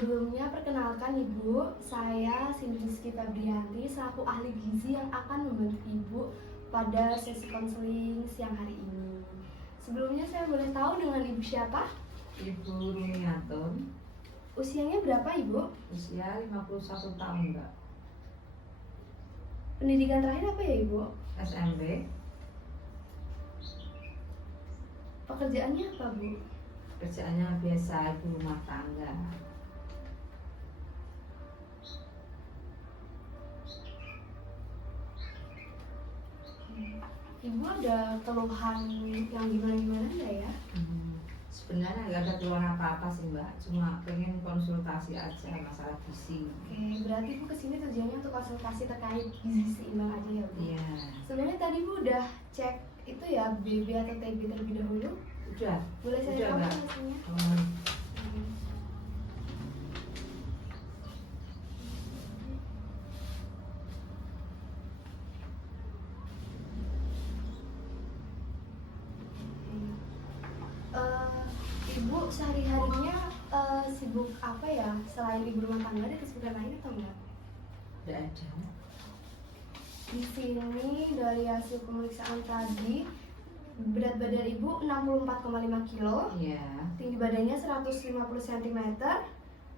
Sebelumnya perkenalkan Ibu, saya Cindy Rizky Febrianti selaku ahli gizi yang akan membantu Ibu pada sesi konseling siang hari ini. Sebelumnya saya boleh tahu dengan Ibu siapa? Ibu Rumiatun. Usianya berapa Ibu? Usia 51 tahun, Mbak. Pendidikan terakhir apa ya Ibu? SMP. Pekerjaannya apa Bu? Kerjaannya biasa ibu rumah tangga. Ibu ada keluhan yang gimana-gimana nggak ya? Sebenarnya nggak ada keluhan apa-apa sih Mbak, cuma pengen konsultasi aja masalah gizi. Oke, berarti Bu kesini tujuannya untuk konsultasi terkait gizi seimbang aja ya Bu? Iya. Sebenarnya tadi Bu udah cek itu ya BB atau TB terlebih dahulu? Udah. Boleh saya Udah, tahu Mbak. hasilnya? Ibu sehari-harinya sibuk apa ya? Selain ibu rumah tangga ada kesibukan lain atau enggak? Udah ada. Di sini dari hasil pemeriksaan tadi berat badan ibu 64,5 kilo, Iya. tinggi badannya 150 cm,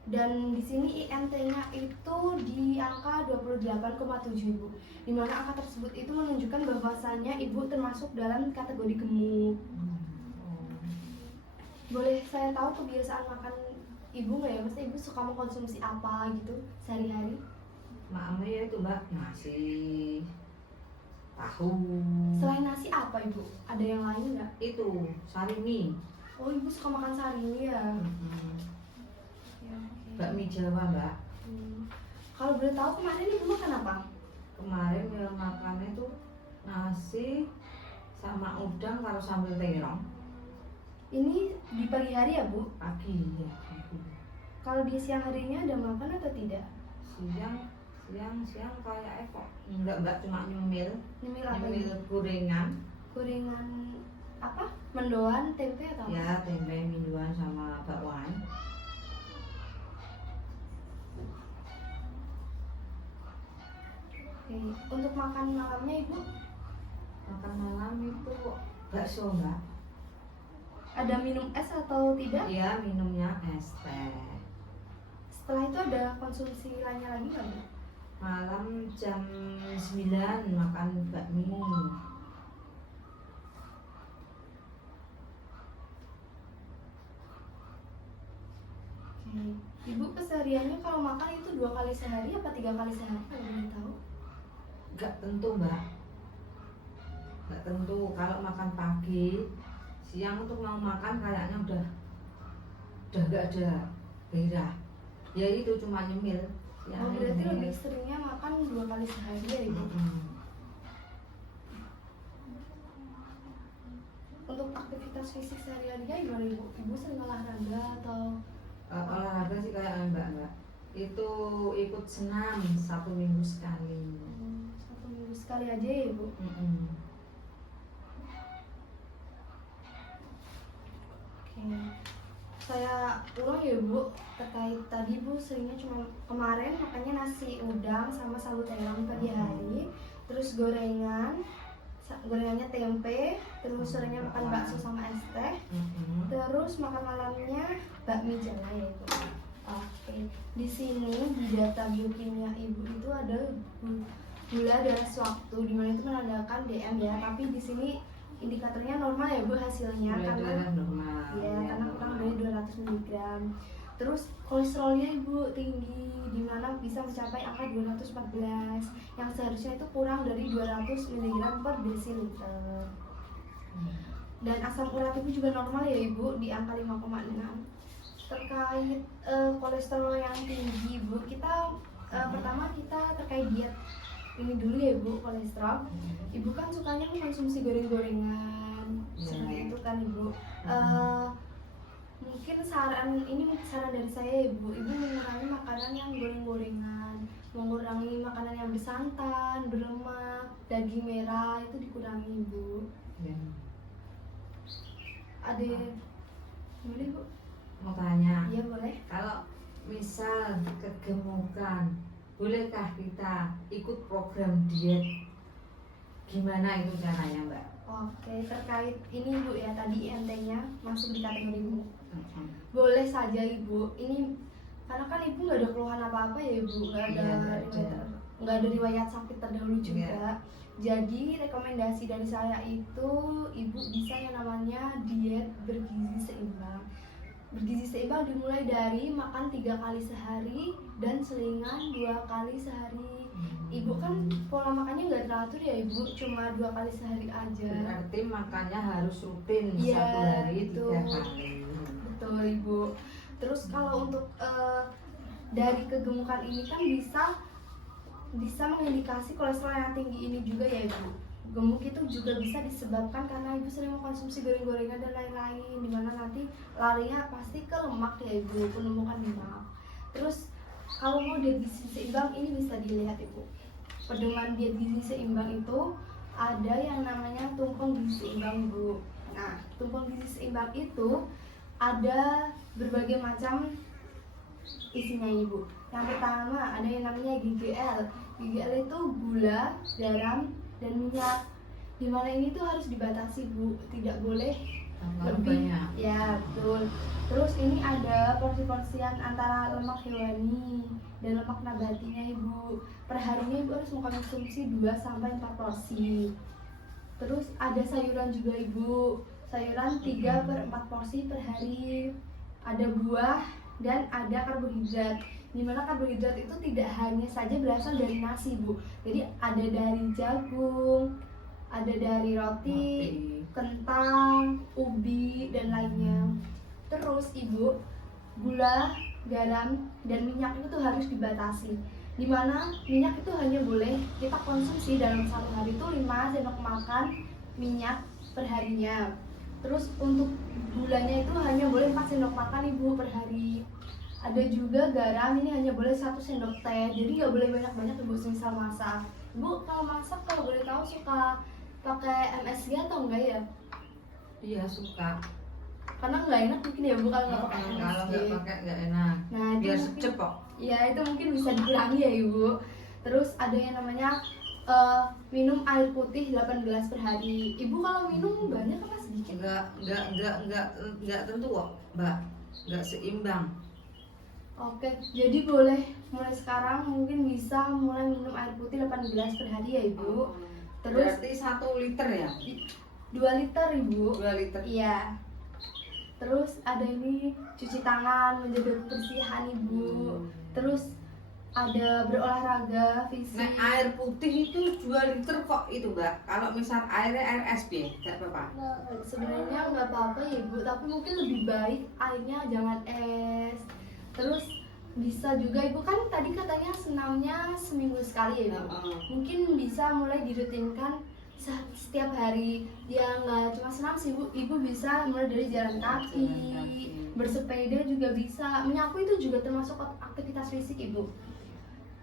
dan di sini IMT-nya itu di angka 28,7 Ibu. Di mana angka tersebut itu menunjukkan bahwasannya ibu termasuk dalam kategori gemuk. Boleh saya tahu kebiasaan makan ibu nggak ya? Maksudnya ibu suka mengkonsumsi apa gitu sehari-hari? Maamnya ya itu Mbak, nasi, tahu. Selain nasi apa ibu? Ada yang lain nggak? Itu sarimi. Oh ibu suka makan sari ya? Ya, oke. Bakmi Jawa Mbak. Kalau boleh tahu kemarin ibu makan apa? Kemarin yang makannya itu nasi sama udang karo sambal terong. Ini di pagi hari ya Bu? Pagi ya. Pagi. Kalau di siang harinya ada makan atau tidak? Siang kayak kok enggak Mbak, cuma nyemil Nyemil apa ibu? gorengan. Gorengan apa? Mendoan, tempe atau apa? Ya, tempe minuan sama bakwan. Oke. Untuk makan malamnya ibu? Makan malam itu bakso Mbak. Ada minum es atau tidak? Iya, minumnya es teh. Setelah itu ada konsumsi lainnya lagi nggak Bu? Malam jam 9 makan bakmi. Oke. Ibu kesehariannya kalau makan itu 2 kali sehari apa 3 kali sehari kalau boleh tahu? Enggak tentu Mbak. Enggak tentu. Kalau makan pagi, siang untuk mau makan kayaknya udah enggak ada gairah. Ya itu cuma nyemil. Oh, berarti lebih seringnya makan 2 kali sehari ya ibu? Untuk aktivitas fisik sehari-harinya gimana ibu? Ibu sering olahraga atau? Olahraga sih kayak Mbak. Itu ikut senam 1 minggu sekali. 1 minggu sekali aja ya ibu? Oke. Saya ulang ya Bu, terkait tadi Bu seringnya cuma kemarin makannya nasi udang sama sambal terong pagi hari, terus gorengannya tempe, terus sorenya makan bakso sama es teh, terus makan malamnya bakmi Jawa ya Ibu. Oke, di sini di data biokimia Ibu itu ada gula darah sewaktu, dimana itu menandakan DM ya, tapi di sini indikatornya normal ya Bu hasilnya, karena normal. Ya, karena kurang dari 200 mg. Terus kolesterolnya ibu tinggi, dimana bisa mencapai angka 214, yang seharusnya itu kurang dari 200 mg per desiliter. Dan asam urat ibu juga normal ya ibu, di angka 5,6. Terkait kolesterol yang tinggi ibu, kita pertama kita terkait diet ini dulu ya Bu, kolesterol. Ibu kan sukanya mengkonsumsi goreng-gorengan seperti itu kan Ibu. Mungkin saran dari saya Ibu, Ibu mengurangi makanan yang goreng-gorengan, mengurangi makanan yang bersantan, berlemak, daging merah itu dikurangi Ibu. Ada boleh Bu? Mau tanya. Iya boleh. Kalau misal kegemukan, bolehkah kita ikut program diet? Gimana itu caranya, Mbak? Oke, terkait ini Bu ya, tadi IMT-nya masuk di kategori Bu. Mm-mm. Boleh saja Ibu, ini karena kan Ibu nggak ada keluhan apa-apa ya Ibu, nggak ada Iya, riwayat nggak ada riwayat sakit terdahulu juga. Jadi rekomendasi dari saya itu Ibu bisa yang namanya diet bergizi seimbang. Bergizi seimbang dimulai dari makan 3 kali sehari dan selingan 2 kali sehari. Ibu kan pola makannya nggak teratur ya Ibu, cuma 2 kali sehari aja. Berarti makannya harus rutin Iya, 1 hari 3 betul. kali. Betul Ibu. Terus kalau untuk dari kegemukan ini kan bisa mengindikasi kolesterol yang tinggi ini juga ya Ibu. Gemuk itu juga bisa disebabkan karena Ibu sering mengkonsumsi goreng-gorengan dan lain-lain, dimana nanti larinya pasti ke lemak ya Ibu, penumpukan lemak. Terus kalau mau diet gizi seimbang ini bisa dilihat Ibu. Pedoman diet gizi seimbang itu ada yang namanya tumpeng gizi seimbang Ibu. Nah, tumpeng gizi seimbang itu ada berbagai macam isinya Ibu. Yang pertama ada yang namanya GGL. GGL itu gula, garam, dan minyak. Dimana ini tuh harus dibatasi Bu, tidak boleh lebih. Banyak. Ya betul. Terus ini ada porsi-porsian antara lemak hewani dan lemak nabatinya Ibu. Perharinya Ibu harus mengkonsumsi 2-4 porsi. Terus ada sayuran juga Ibu. Sayuran 3/4 porsi per hari. Ada buah dan ada karbohidrat. Dimana karbohidrat itu tidak hanya saja berasal dari nasi Bu, jadi ada dari jagung, ada dari roti, kentang, ubi, dan lainnya. Terus Ibu, gula, garam, dan minyak itu harus dibatasi, dimana minyak itu hanya boleh kita konsumsi dalam 1 hari itu 5 sendok makan minyak perharinya. Terus untuk gulanya itu hanya boleh 4 sendok makan Ibu per hari. Ada juga garam, ini hanya boleh 1 sendok teh, jadi nggak boleh banyak-banyak Ibu semisal masak. Ibu kalau masak kalau boleh tahu suka pakai MSG atau enggak ya? Iya, suka. Karena nggak enak mungkin ya Bu kalau nggak pakai MSG. Kalau nggak pakai nggak enak. Nah, itu Biar mungkin, secep kok. ya itu mungkin bisa dikurangi ya Ibu. Terus ada yang namanya minum air putih 8 gelas per hari. Ibu kalau minum banyak apa sedikit? Nggak tentu kok, Mbak. Nggak seimbang. Oke, jadi boleh mulai sekarang mungkin bisa mulai minum air putih 8 gelas per hari ya Ibu. Terus Berarti 1 liter ya? 2 liter Ibu. 2 liter. Iya. Terus ada ini cuci tangan, menjaga kebersihan Ibu. Terus ada berolahraga fisik. Nah, air putih itu 2 liter kok itu, Mbak. Kalau misal airnya air SB, nggak apa-apa. Sebenarnya nggak apa-apa ya Ibu, tapi mungkin lebih baik airnya jangan es. Terus bisa juga Ibu kan tadi katanya senamnya seminggu sekali ya Ibu. Mungkin bisa mulai dirutinkan setiap hari. Ya nggak cuma senam sih Ibu bisa mulai dari jalan kaki, bersepeda juga bisa. Menyapu itu juga termasuk aktivitas fisik Ibu.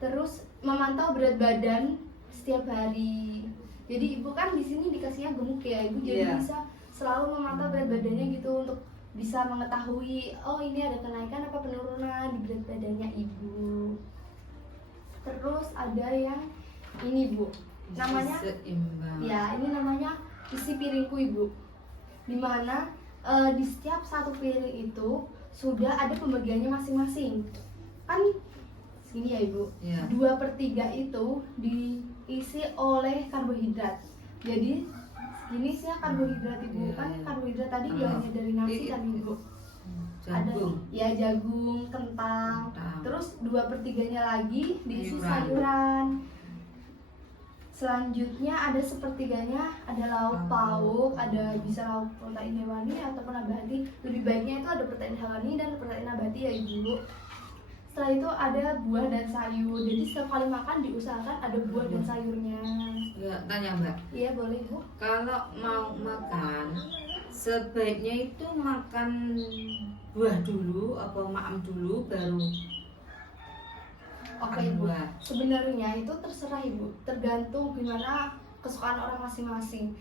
Terus memantau berat badan setiap hari. Jadi Ibu kan di sini dikasihnya gemuk ya Ibu, jadi bisa selalu memantau berat badannya gitu untuk bisa mengetahui oh ini ada kenaikan apa penurunan di berat badannya Ibu. Terus ada yang ini Bu, namanya seimbang. ya ini namanya isi piringku Ibu, dimana di setiap satu piring itu sudah ada pembagiannya masing-masing kan segini ya Ibu. Ya. 2/3 itu diisi oleh karbohidrat, jadi ini sih karbohidrat Ibu. Kan karbohidrat tadi nggak hanya dari nasi kan Ibu, ada Jagung. ya jagung, kentang. Terus 2/3-nya lagi diisi sayuran. Selanjutnya ada sepertiganya ada lauk pauk, ada bisa lauk protein hewani ataupun nabati. Lebih baiknya itu ada protein hewani dan protein nabati ya Ibu. Setelah itu ada buah dan sayur. Jadi setiap kali makan diusahakan ada buah dan sayurnya. Ya, tanya Mbak. Iya boleh Bu. Kalau mau makan, sebaiknya itu makan buah dulu atau makan dulu baru Oke makan Ibu. buah. Sebenarnya itu terserah Ibu, tergantung gimana kesukaan orang masing-masing.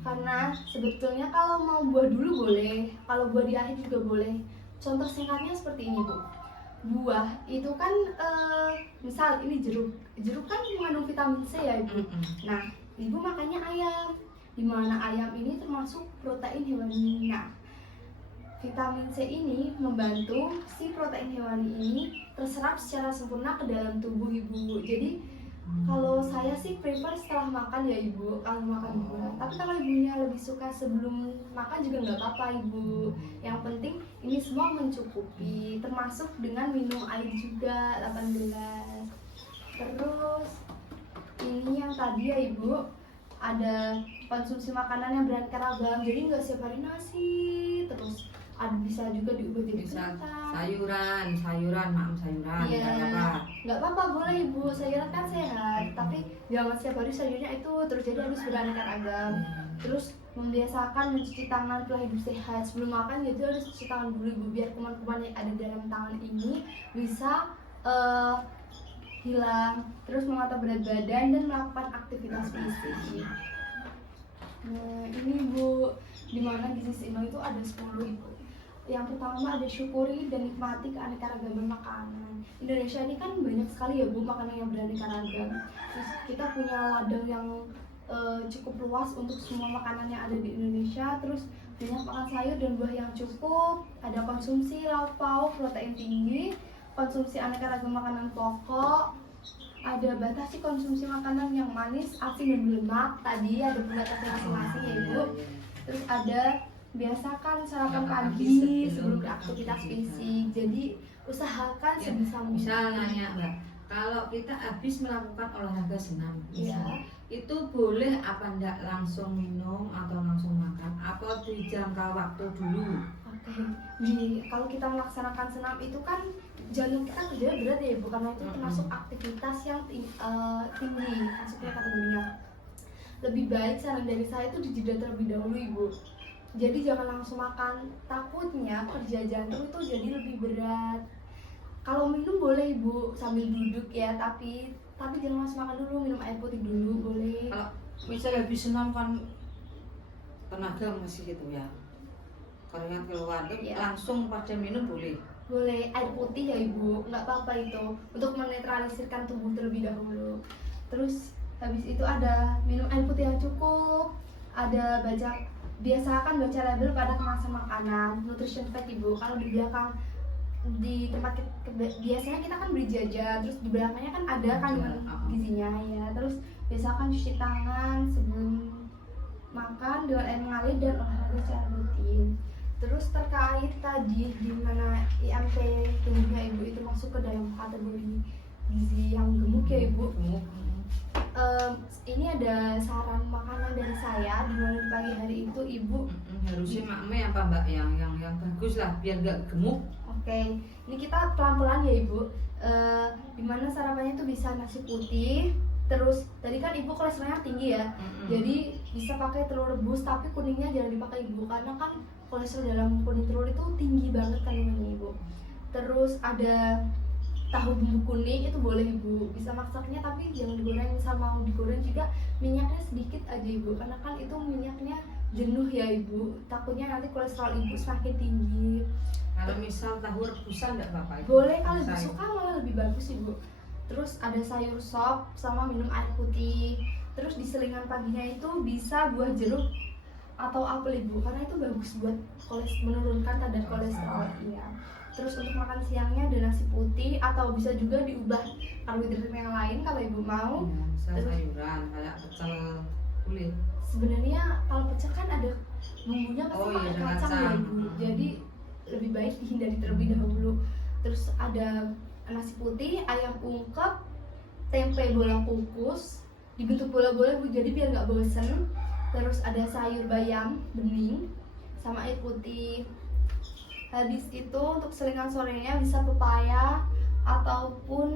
Karena sebetulnya kalau mau buah dulu boleh, kalau buah di akhir juga boleh. Contoh singkatnya seperti ini Bu. buah itu kan misal ini jeruk kan mengandung vitamin C ya ibu. Nah ibu makannya ayam, dimana ayam ini termasuk protein hewani. Nah vitamin C ini membantu si protein hewani ini terserap secara sempurna ke dalam tubuh ibu. Jadi kalau saya sih prefer setelah makan ya ibu, kalau makan buah. Tapi kalau ibunya lebih suka sebelum makan juga nggak apa-apa ibu. Yang penting ini semua mencukupi, termasuk dengan minum air juga 8 gelas. Terus ini yang tadi ya ibu, ada konsumsi makanan yang beraneka ragam. Jadi nggak setiap hari nasi terus. Ada bisa juga diubah jadi kentang. sayuran makan sayuran. Iya, apa nggak apa-apa boleh ibu, sayuran kan sehat, tapi jangan setiap hari sayurnya itu terus, jadi harus beraneka ragam. Terus membiasakan mencuci tangan setelah hidup sehat, sebelum makan jadi harus cuci tangan dulu ibu, biar kuman-kuman yang ada di dalam tangan ini bisa hilang. Terus mengatur berat badan dan melakukan aktivitas fisik. Nah ini ibu, dimana gizi seimbang itu ada 10 ibu. Yang pertama ada syukuri dan nikmati keanekaragaman makanan. Indonesia ini kan banyak sekali ya bu makanan yang beraneka ragam. Terus kita punya ladang yang cukup luas untuk semua makanan yang ada di Indonesia. Terus banyak makan sayur dan buah yang cukup. Ada konsumsi lauk pauk protein tinggi, konsumsi aneka ragam makanan pokok. Ada batasi konsumsi makanan yang manis, asin dan berlemak. Tadi ada pembatasan masing-masing ya ibu. Terus ada biasakan sarapan pagi sebelum beraktivitas fisik. Jadi usahakan sebisa mungkin. Misal nanya mbak, kalau kita habis melakukan olahraga senam, itu boleh apa enggak langsung minum atau langsung makan? Apa dijangka waktu dulu? Oke, kalau kita melaksanakan senam itu kan jantung kita kerja berat ya ibu, karena itu termasuk aktivitas yang tinggi, masuknya kategorinya. Lebih baik saran dari saya itu dijeda terlebih dahulu ibu. Jadi jangan langsung makan, takutnya kerja jantung itu jadi lebih berat. Kalau minum boleh ibu sambil duduk ya, tapi jangan langsung makan dulu, minum air putih dulu boleh. Kalau misalnya habis senam kan tenaga masih gitu ya, keringat keluar itu langsung pada minum boleh? Boleh, air putih ya ibu, nggak apa-apa itu, untuk menetralisirkan tubuh terlebih dahulu. Terus habis itu ada minum air putih yang cukup, ada biasakan baca label pada kemasan makanan, nutrition fact ibu. Kalau di belakang di tempat biasanya kita kan beli jajan, terus di belakangnya kan ada kandungan gizinya ya. Terus biasakan cuci tangan sebelum makan dengan air mengalir dan olahraga secara rutin. Terus terkait tadi di mana IMT tubuhnya ibu itu masuk ke dalam kategori gizi yang gemuk ya ibu. Ini ada saran makanan dari saya di mana di pagi hari itu ibu harusnya makme apa mbak yang bagus lah biar gak gemuk. Oke, ini kita pelan-pelan ya ibu. Dimana sarapannya itu bisa nasi putih. Terus tadi kan ibu kolesterolnya tinggi ya, jadi bisa pakai telur rebus, tapi kuningnya jangan dipakai ibu, karena kan kolesterol dalam kuning telur itu tinggi banget kandungannya ibu. Terus ada tahu bumbu kuning, itu boleh ibu, bisa masaknya tapi jangan digoreng. Misal mau digoreng juga minyaknya sedikit aja ibu, karena kan itu minyaknya jenuh ya ibu, takutnya nanti kolesterol ibu semakin tinggi. Kalau misal tahu rebusan enggak apa-apa ibu? Boleh, kalau ibu suka malah lebih bagus ibu. Terus ada sayur sop sama minum air putih. Terus di selingan paginya itu bisa buah jeruk atau apel ibu, karena itu bagus buat menurunkan kadar kolesterol ya. Terus untuk makan siangnya ada nasi putih, atau bisa juga diubah karbohidrat yang lain kalau ibu mau. Terus sayuran kayak pecel kulit. Sebenarnya kalau pecel kan ada bumbunya pasti pakai kacang ya ibu. Jadi lebih baik dihindari terlebih dahulu. Terus ada nasi putih, ayam ungkep, tempe bola kukus, dibentuk bola-bola bu, jadi biar nggak bosen. Terus ada sayur bayam bening sama air putih. Habis itu untuk selingan sorenya bisa pepaya ataupun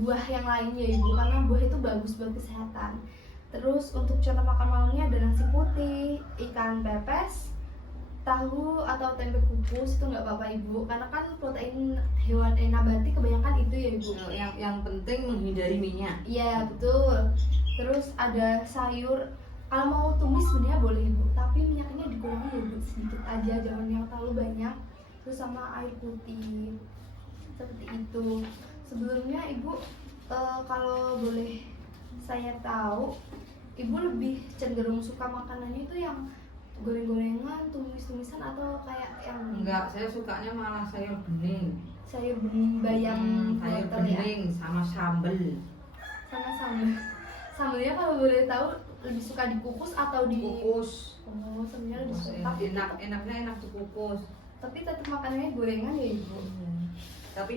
buah yang lainnya ibu, karena buah itu bagus buat kesehatan. Terus untuk contoh makan malamnya ada nasi putih, ikan pepes, tahu atau tempe kukus, itu nggak apa-apa ibu, karena kan protein hewan nabati kebanyakan itu ya ibu. Yang penting menghindari minyak. Iya betul. Terus ada sayur, kalau mau tumis sebenarnya boleh ibu, tapi minyaknya dikurangi ya ibu, sedikit aja, jangan yang terlalu banyak. Terus sama air putih. seperti itu. Sebelumnya ibu, kalau boleh saya tahu, ibu lebih cenderung suka makanannya itu yang goreng-gorengan, tumis-tumisan, atau kayak yang Enggak, saya sukanya malah sayur bening. sayur bening bayam Sayur wortel ya, bening sama sambel. sama sambal. Sambelnya kalau boleh tahu lebih suka dikukus atau di Kukus. Oh, sambelnya lebih suka. Tapi Enaknya enak dikukus. tapi tetap makanannya gorengan ya ibu. Tapi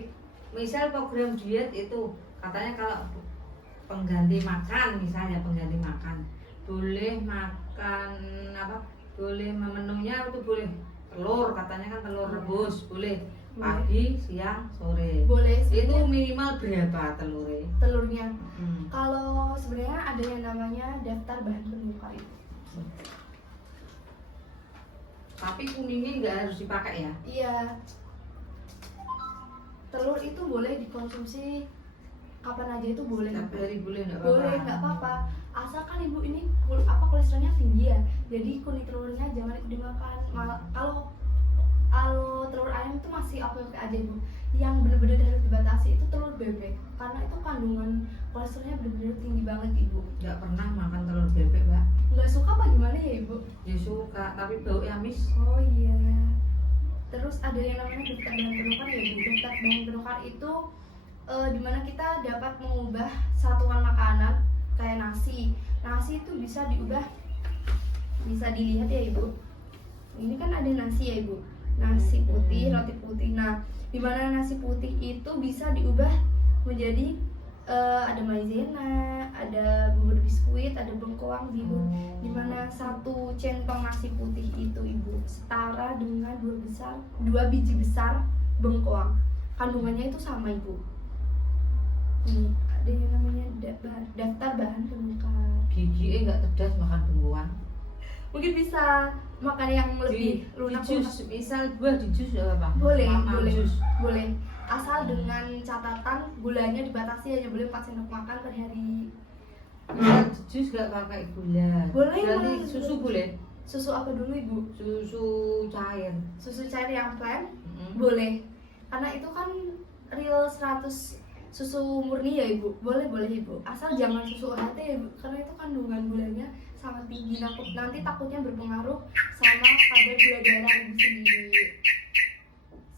misal program diet itu katanya kalau pengganti makan, misalnya pengganti makan boleh makan apa, boleh menunya itu boleh telur, katanya kan telur rebus boleh pagi, siang, sore. Boleh Itu sebenarnya minimal berapa telurnya? telurnya. Hmm. Kalau sebenarnya ada yang namanya daftar bahan penukar itu. Tapi kuningnya nggak harus dipakai ya? Iya. Telur itu boleh dikonsumsi kapan aja, itu boleh. Setiap hari boleh nggak apa-apa? Boleh, nggak apa-apa. Asalkan ibu ini kolesterolnya tinggi ya. Jadi kuning telurnya jangan dimakan. Kalau telur ayam itu masih oke-oke aja ibu. Yang benar-benar harus dibatasi itu telur bebek, karena itu kandungan kolesterolnya benar-benar tinggi banget ibu. Nggak pernah makan telur bebek, Mbak. Nggak suka apa gimana ya ibu? Ya suka, tapi bau amis. Oh iya. Terus ada yang namanya daftar bahan penukar ya ibu. Daftar bahan penukar itu dimana kita dapat mengubah satuan makanan kayak nasi. Nasi itu bisa diubah, bisa dilihat ya ibu. Ini kan ada nasi ya ibu. Nasi putih, roti putih. Nah, dimana nasi putih itu bisa diubah menjadi ada maizena, ada bubur biskuit, ada bengkoang, bihun. Dimana satu centong nasi putih itu ibu setara dengan dua biji besar bengkoang. Kandungannya itu sama ibu. Ini ada yang namanya daftar bahan penukar. Gigi nggak cerdas makan bengkoang. Mungkin bisa makan yang lebih lunak. Di jus, misal buah di jus apa? Boleh, Mama boleh, jus. boleh. Asal dengan catatan gulanya dibatasi, hanya boleh 4 sendok makan per hari. Misal di jus nggak pakai gula. Boleh, Berarti boleh. susu boleh? Susu apa dulu ibu? Susu cair. Susu cair yang plain? Mm-mm. Boleh. Karena itu kan real 100 susu murni ya ibu. Boleh, boleh ibu. Asal jangan susu UHT ya ibu, karena itu kandungan gulanya sangat tinggi. Nanti takutnya berpengaruh sama kadar gula darah ibu sendiri.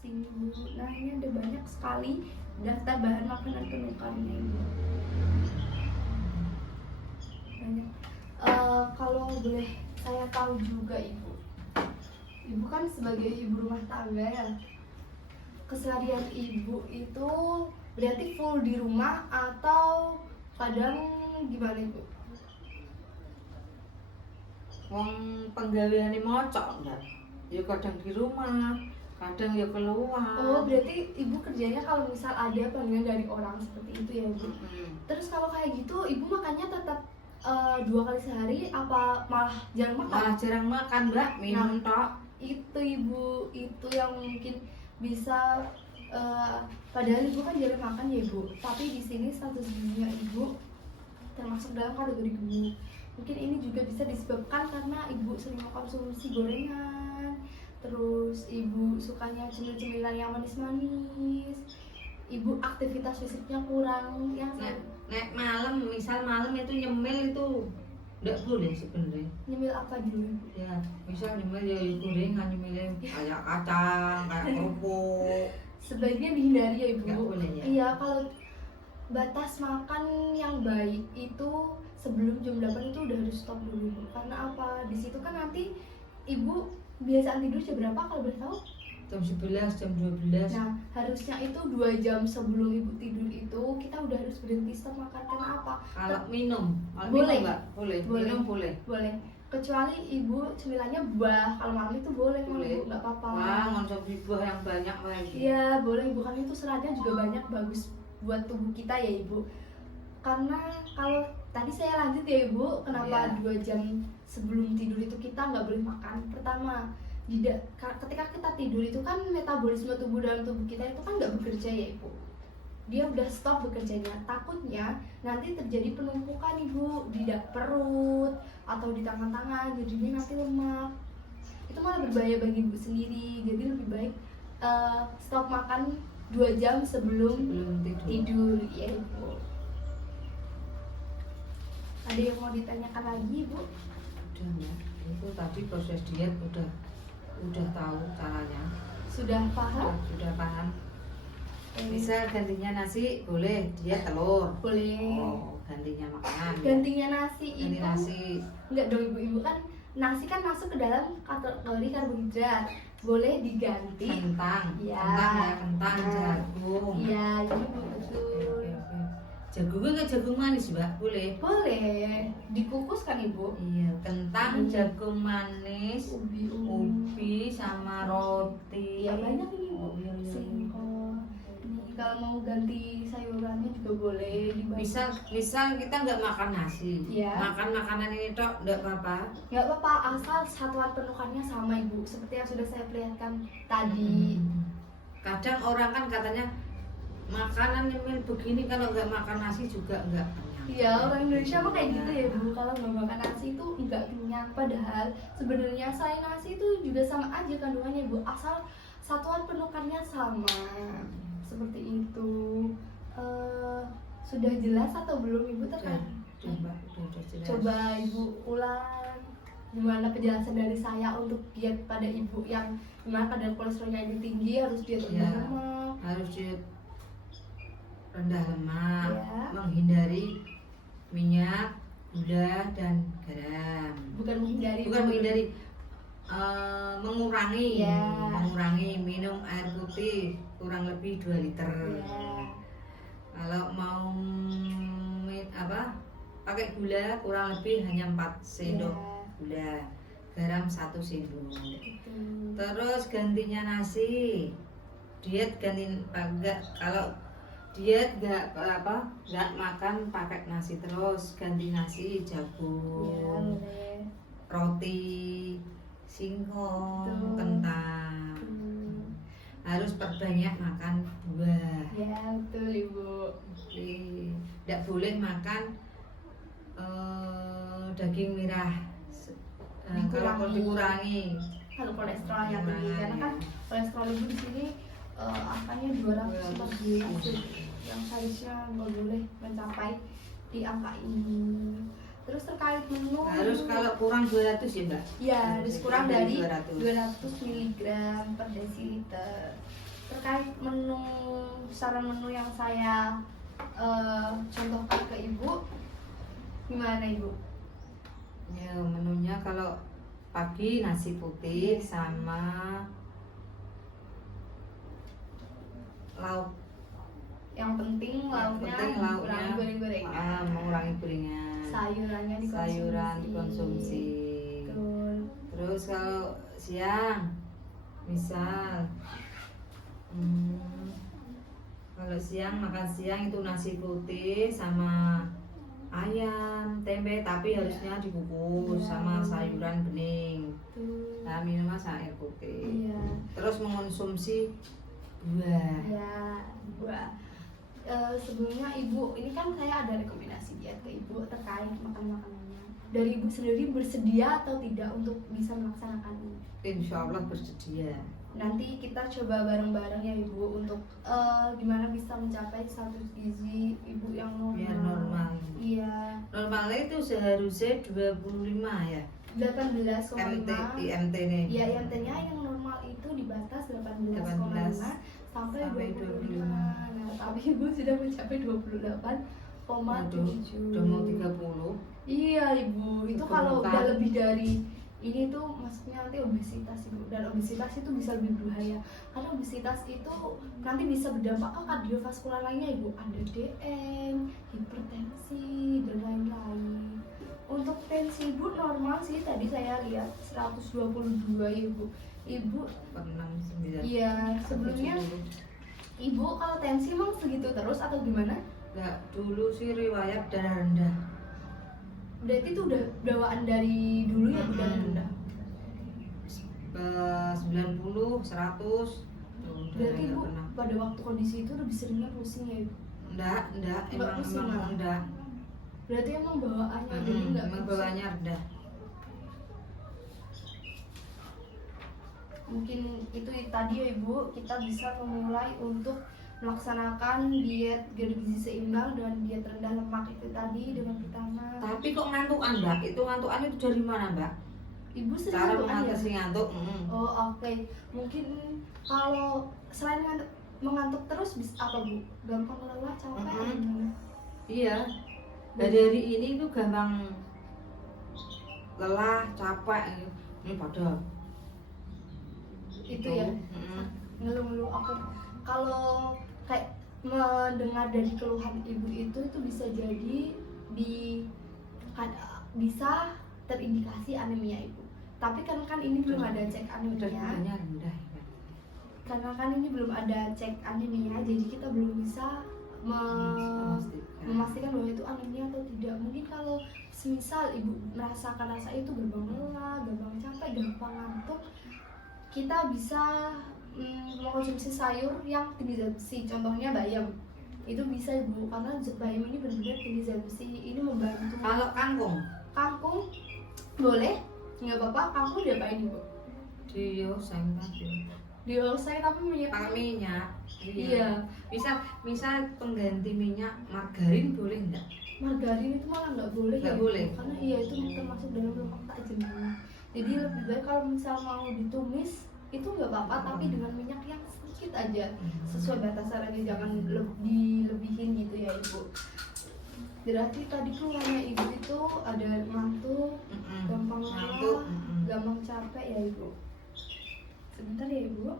Sini bu. Nah ini ada banyak sekali daftar bahan makanan penukarnya ibu. Banyak. Kalau boleh saya tahu juga ibu kan sebagai ibu rumah tangga ya, keseharian ibu itu berarti full di rumah atau kadang gimana ibu? Wong penggaweane mocok enggak? Ya kadang di rumah, kadang ya keluar. Oh berarti ibu kerjanya kalau misal ada panggilan dari orang seperti itu ya ibu. Terus kalau kayak gitu ibu makannya tetap 2 kali sehari apa malah jarang makan? Malah jarang makan, Mbak, minum tok. Itu ibu, itu yang mungkin bisa padahal ibu kan jarang makan ya ibu, tapi di sini status gizinya ibu termasuk dalam kategori gemuk. Mungkin ini juga bisa disebabkan karena ibu sering mengkonsumsi gorengan, terus ibu sukanya cemil-cemilan yang manis-manis, ibu aktivitas fisiknya kurang yang Nek malam, misal malam itu nyemil itu enggak boleh sebenarnya. nyemil apa dulu ibu? Ya, misal nyemil ya gorengan, nyemilin kayak kacang, kayak kerupuk. Sebaiknya dihindari ya ibu. Nggak boleh ya? Iya, kalau batas makan yang baik itu sebelum jam 8 itu udah harus stop dulu ibu. Karena apa? Di situ kan nanti ibu biasaan tidur jam berapa kalau boleh tahu? Jam 11, jam 12. Nah, harusnya itu 2 jam sebelum ibu tidur itu kita udah harus berhenti stop makan. Karena apa? Kalau minum, kalau Boleh. minum nggak? Boleh. Boleh. Minum boleh. Boleh. Kecuali ibu cemilannya buah. Kalau malam itu boleh, Boleh. ibu, nggak apa-apa. Wah, konsumsi buah yang banyak lagi. Iya boleh ibu, karena itu seratnya juga banyak, bagus buat tubuh kita ya ibu. Karena kalau tadi saya lanjut ya ibu, kenapa Iya. 2 jam sebelum tidur itu kita nggak boleh makan. Pertama, ketika kita tidur itu kan metabolisme tubuh dalam tubuh kita itu kan nggak bekerja ya ibu. Dia udah stop bekerjanya. Takutnya nanti terjadi penumpukan ibu di perut atau di tangan-tangan, jadinya nanti lemak. Itu malah berbahaya bagi ibu sendiri. Jadi lebih baik stop makan 2 jam sebelum tidur. tidur ya ibu. Ada yang mau ditanyakan lagi ibu? Udah ya, itu tadi proses diet udah tahu caranya, Sudah paham? sudah paham. Bisa gantinya nasi, boleh diet telur. Boleh. Oh, gantinya makanan. Gantinya nasi Ganti itu nasi. enggak dong ibu kan nasi kan masuk ke dalam kategori karbohidrat, boleh diganti Kentang, ya. kentang, jagung. Iya jadi Oke, betul. oke. Jagungnya nggak jagung manis mbak, boleh? Boleh dikukus kan ibu? Iya, kentang, jagung manis, Ubi ubi sama roti. ya banyak ini ibu. Oh, iya, iya, iya. Singkong. Ini kalau mau ganti sayurannya juga boleh dibantu. Misal kita nggak makan nasi, Iya. makan makanan ini tok nggak apa-apa. Nggak apa-apa asal satuan penukannya sama ibu seperti yang sudah saya perlihatkan tadi. Kadang orang kan katanya makanan yang begini kalau nggak makan nasi juga nggak kenyang. Iya orang Indonesia mah kayak gitu ya bu, kalau nggak makan nasi itu nggak kenyang, padahal sebenarnya selain nasi itu juga sama aja kandungannya bu, asal satuan penukannya sama seperti itu. Sudah jelas atau belum ibu terkait? Udah mbak, udah jelas. Coba ibu ulang gimana penjelasan dari saya untuk diet pada ibu yang gimana kadar kolesterolnya ini tinggi, harus diet rendah Ya. lemak. Harus diet rendah lemak, Ya. menghindari minyak, gula dan garam. Bukan menghindari. Bukan menghindari, mengurangi, Ya. mengurangi minum air putih kurang lebih 2 liter. Ya. Kalau mau pakai gula kurang lebih hanya 4 sendok gula, garam 1 sendok. Gitu. Terus gantinya nasi, diet kalau diet nggak makan pakai nasi terus, ganti nasi Ya, jagung, boleh. roti, singkong, Betul. kentang. Hmm. Harus perbanyak makan buah. Ya, betul ibu. Tidak boleh makan daging merah. Kalau dikurangi. Kalau kolesterolnya tinggi, karena kan kolesterol ibu di sini angkanya 214, yang seharusnya nggak boleh mencapai di angka ini. Terus terkait menu Harus kalau kurang 200 ya mbak? ya harus kurang dari 200. 200 mg per desiliter. Terkait menu, saran menu yang saya contohkan ke ibu, gimana ibu? Ya, menunya kalau pagi nasi putih sama lauk. Yang penting lauknya lauknya goreng-gorengan. mengurangi gorengan. Sayurannya dikonsumsi. Sayuran dikonsumsi. Betul. Terus kalau siang, misal kalau siang makan siang itu nasi putih sama ayam, tempe, tapi harusnya dikukus Ya. sama sayuran bening. Betul. Nah, minumnya sama air putih. Iya. Terus mengonsumsi buah. Ya, buah. Sebelumnya ibu, ini kan saya ada rekomendasi diet ke ibu terkait makan makanannya. Dari ibu sendiri bersedia atau tidak untuk bisa melaksanakan ini? Insya Allah bersedia. Nanti kita coba bareng-bareng ya ibu untuk gimana bisa mencapai status gizi ibu yang normal. Biar normal. Iya. Normalnya itu seharusnya 25 ya. 18,5. IMT nih. Ya, IMT-nya yang normal itu di batas 18,5 sampai sampai 25. Nah, tapi ibu sudah mencapai 28,7. Udah mau 30. Iya ibu, itu kalau Kebukaan. udah lebih dari ini tuh maksudnya nanti obesitas ibu, dan obesitas itu bisa lebih berbahaya karena obesitas itu nanti bisa berdampak ke kardiovaskular lainnya ibu, ada DM, hipertensi dan lain-lain. Untuk tensi ibu normal sih, tadi saya lihat 122 ya ibu. Ibu 69. iya sebelumnya 70. ibu kalau tensi emang segitu terus atau gimana? Enggak, dulu sih riwayat darah rendah. Berarti itu udah bawaan dari dulu ya bu, darah rendah. 90, 100. Tuh, Berarti nggak ibu pernah. pada waktu kondisi itu lebih seringnya pusing ya ibu? Enggak, Nggak pusing emang malah? enggak. Berarti emang bawaannya jadi nggak Emang pusing. bawaannya rendah. Mungkin itu tadi ya ibu, kita bisa memulai untuk melaksanakan diet gizi seimbang dan diet rendah lemak itu tadi dengan pertama. Tapi kok ngantukan Mbak? Itu ngantukan itu dari mana Mbak? Ibu sering Cara ngantuk ya? mengatasi ngantuk? Oh oke. Mungkin kalau selain mengantuk terus bisa apa Bu? Gampang lelah, capek atau gimana? Iya. Hari-hari ini tuh gampang lelah, capek. Ini padahal Itu ya. Ngeluh-ngeluh aku. Kalau kayak mendengar dari keluhan ibu itu bisa jadi bisa terindikasi anemia ibu. Tapi kan ini belum ada cek anemia. Darahnya rendah. Karena kan ini belum ada cek anemia, jadi kita belum bisa memastikan bahwa itu anemia atau tidak. Mungkin kalau semisal ibu merasakan rasa itu gampang lelah, gampang capek, gampang ngantuk, kita bisa mengkonsumsi sayur yang tinggi zat besi, contohnya bayam. Itu bisa ibu, karena bayam ini benar-benar tinggi zat besi, ini membantu. Kalau kangkung? Kangkung boleh, nggak apa-apa. Kangkung diapain ibu? Dioseng tadi. Dioseng tapi Pakai minyak. Iya. Bisa pengganti minyak margarin boleh nggak? Margarin itu malah nggak boleh Nggak ya, boleh. karena iya itu termasuk dalam lemak tak jenuh. Jadi lebih baik kalau misal mau ditumis itu nggak apa-apa, tapi dengan minyak yang sedikit aja, sesuai batasannya, jangan dilebihin gitu ya ibu. Berarti tadi keluhannya ibu itu ada ngantuk, gampang lelah, gampang capek ya ibu. Sebentar ya ibu.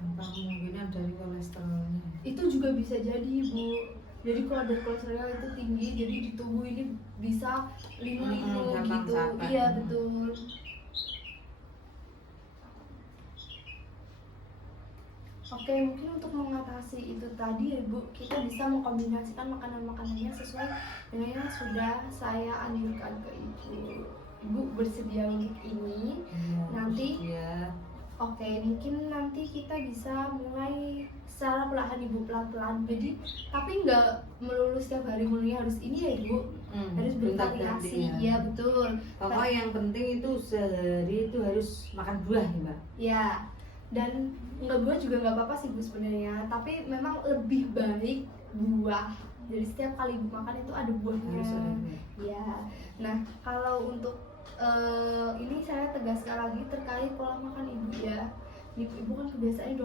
Apa kemungkinan dari kolesterolnya? Itu juga bisa jadi ibu. Jadi kalau dari kolesterol itu tinggi, jadi di tubuh ini bisa linu-linu gampang gitu. capek. Iya betul. Oke, mungkin untuk mengatasi itu tadi ya Bu, kita bisa mengkombinasikan makanan-makanannya sesuai dengan yang sudah saya anjurkan ke Ibu. Ibu bersedia untuk ini? Iya, Nanti ya. Oke, mungkin nanti kita bisa mulai secara perlahan Ibu, pelan-pelan. Jadi, tapi nggak melulu setiap hari menunya harus ini ya Ibu. Harus bervariasi. ya. Iya betul. Pokoknya yang penting itu sehari itu harus makan buah ya Mbak. Ya, dan nggak buah juga nggak apa-apa sih Bu sebenarnya. Tapi memang lebih baik buah. Jadi setiap kali Ibu makan itu ada buahnya. Harus ada buah. Ya. Nah, kalau untuk ini saya tegaskan lagi terkait pola makan ibu ya. Ibu kan kebiasaannya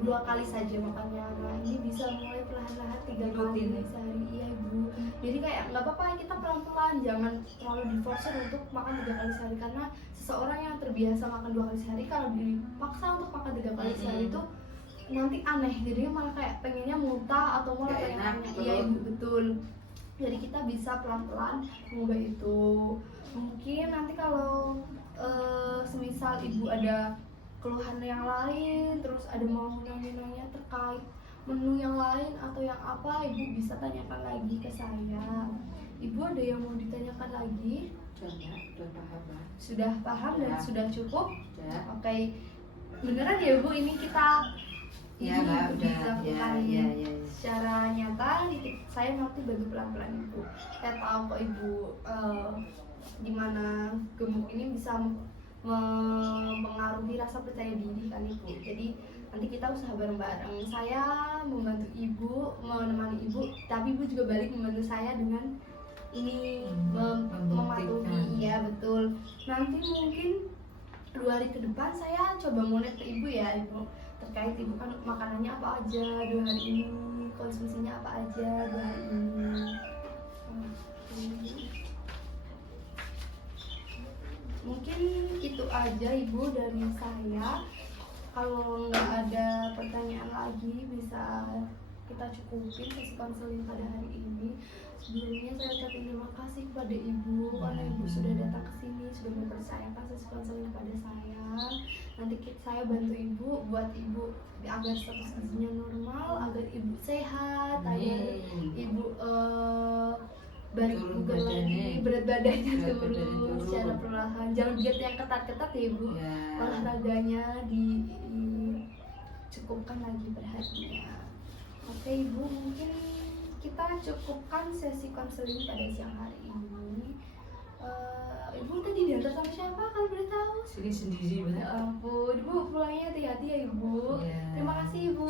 dua kali saja makannya. Nah ini bisa mulai perlahan-lahan 3 kali sehari. Iya ibu. Jadi kayak nggak apa-apa, kita pelan-pelan, jangan terlalu diforsir untuk makan 3 kali sehari, karena seseorang yang terbiasa makan 2 kali sehari kalau dipaksa untuk makan 3 kali sehari itu nanti aneh, jadinya malah kayak pengennya muntah atau malah pengen. Iya ibu betul. Jadi kita bisa pelan-pelan mengubah itu. Mungkin nanti kalau semisal ibu ada keluhan yang lain, terus ada mau nanya-nanya terkait menu yang lain atau yang apa, ibu bisa tanyakan lagi ke saya. Ibu ada yang mau ditanyakan lagi? Sudah paham Mbak. Sudah paham dan sudah cukup? Sudah. Oke, beneran ya Bu, ini kita Ya Mbak, udah. dilakukan Ya. secara nyata. Saya nanti bantu pelan-pelan ibu. Saya tahu kok ibu gimana gemuk ini bisa mengaruhi rasa percaya diri kan ibu. Jadi nanti kita usaha bareng-bareng. Saya membantu ibu, menemani ibu, tapi ibu juga balik membantu saya dengan ini mematuhi. Ya betul. Nanti mungkin 2 hari ke depan saya coba monet ke ibu ya ibu, terkait ibu kan makanannya apa aja 2 hari ini, konsumsinya apa aja 2 hari ini. Mungkin itu aja ibu dari saya. Kalau nggak ada pertanyaan lagi bisa kita cukupin sesi konseling pada hari ini. Sebelumnya saya ucapkan terima kasih kepada ibu karena ibu sudah datang ke sini, sudah mempercayakan sesi konseling kepada saya. Nanti saya bantu ibu buat ibu agar status gizinya normal, agar ibu sehat, agar ibu balik juga lagi, berat badannya turun secara perlahan. Jangan diet yang ketat-ketat ya ibu. Olahraganya dicukupkan lagi perhatiannya. Oke ibu, mungkin kita cukupkan sesi konseling pada siang hari ini. Ibu tadi diantar sama siapa kalau boleh tahu? Sini sendiri Ya mbak. ampun, Ibu pulangnya hati-hati ya Ibu. Iya. Terima kasih Ibu.